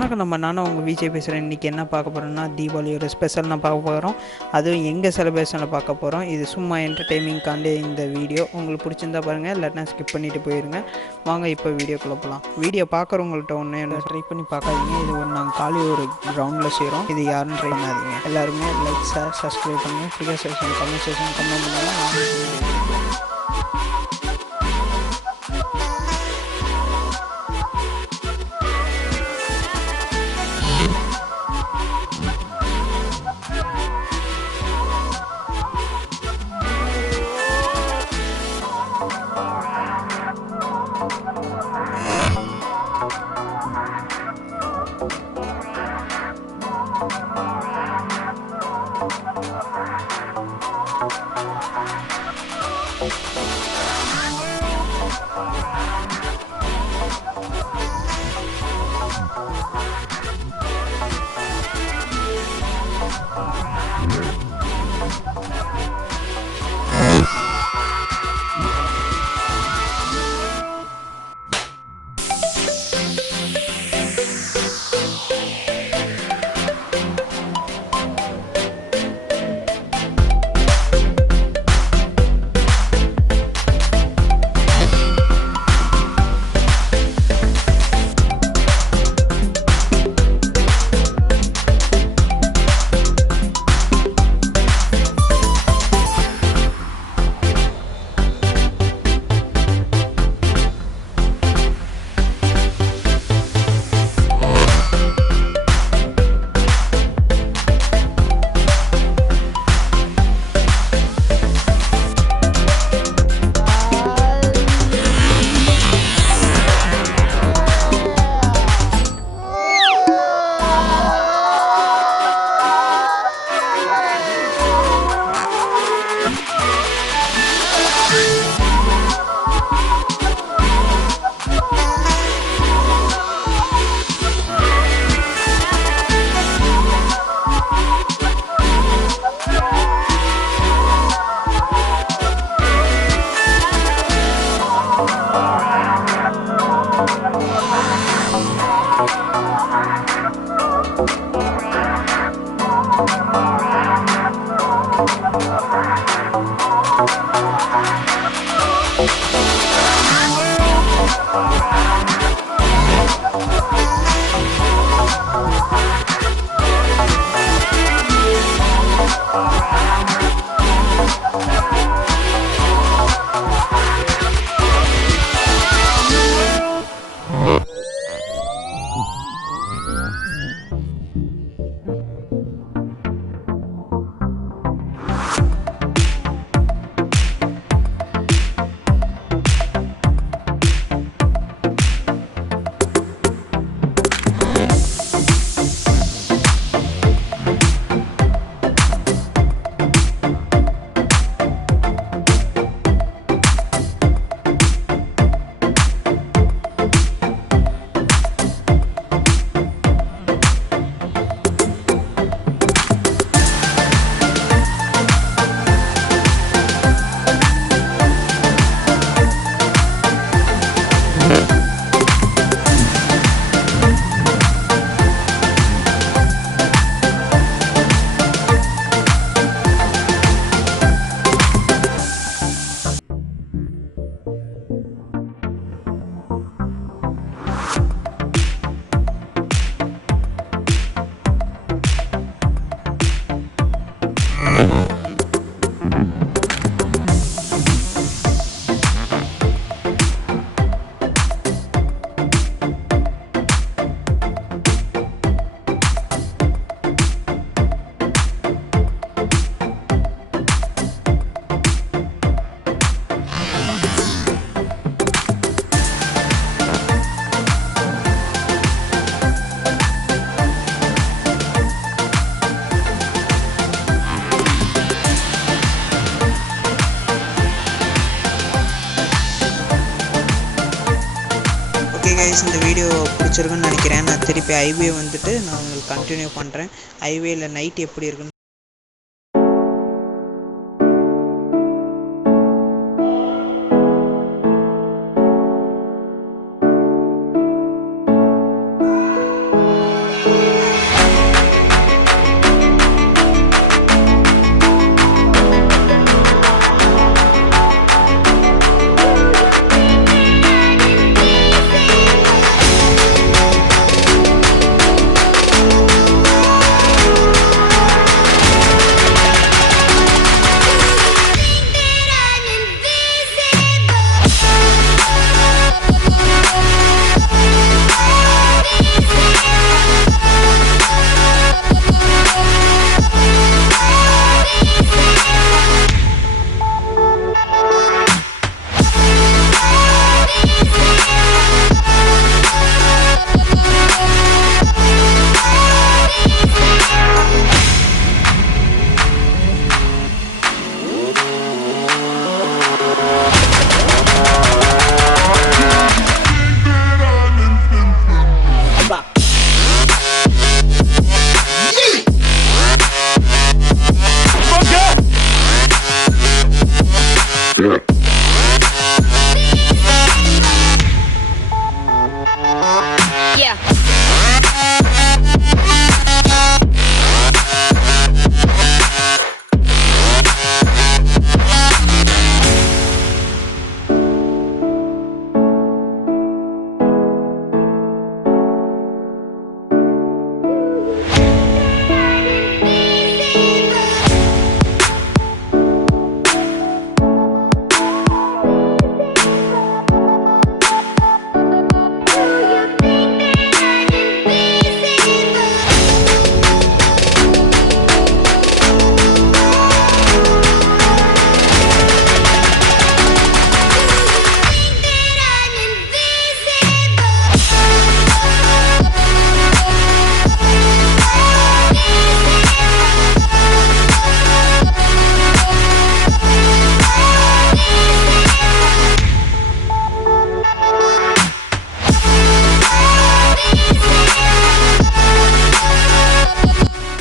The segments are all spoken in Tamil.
வணக்கம், நானும் உங்கள் விஜய் பேசுகிறேன். இன்றைக்கி என்ன பார்க்க போகிறோன்னா, தீபாவளி ஒரு ஸ்பெஷல் நான் பார்க்க போகிறோம். அதுவும் எங்கள் செலிப்ரேஷனில் பார்க்க போகிறோம். இது சும்மா என்டர்டெய்னிங்காண்டே இந்த வீடியோ. உங்களுக்கு பிடிச்சிருந்தா பாருங்கள், இல்லாட்டினா ஸ்கிப் பண்ணிவிட்டு போயிருங்க. வாங்க இப்போ வீடியோக்குள்ளே போகலாம். வீடியோ பார்க்குறவங்கள்ட்ட ஒன்று ட்ரை பண்ணி பார்க்காதீங்க. இது ஒரு நாங்கள் காலி ஒரு கிரவுண்டில் செய்கிறோம். இது யாரும் ட்ரை பண்ணாதீங்க. எல்லாருமே லைக், ஷேர், சப்ஸ்கிரைப் பண்ணுங்கள். ஃப்ரீயாக செஷன், கமெண்ட் பண்ணுங்கள். கைஸ், இந்த வீடியோ பிடிச்சிருக்குன்னு நினைக்கிறேன். நான் திருப்பி ஹைவே வந்துட்டு நான் உங்களுக்கு கண்டினியூ பண்ணுறேன். ஹைவேல நைட் எப்படி இருக்குன்னு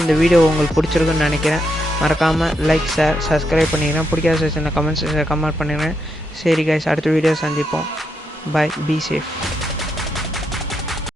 இந்த வீடியோ உங்களுக்கு பிடிச்சிருக்குன்னு நினைக்கிறேன். மறக்காமல் லைக் ஷேர் சப்ஸ்கிரைப் பண்ணிக்கிறேன். பிடிக்காத செக்ஷனில் கமெண்ட் பண்ணிடுறேன். சரி கைஸ், அடுத்த வீடியோ சந்திப்போம். Bye, be safe.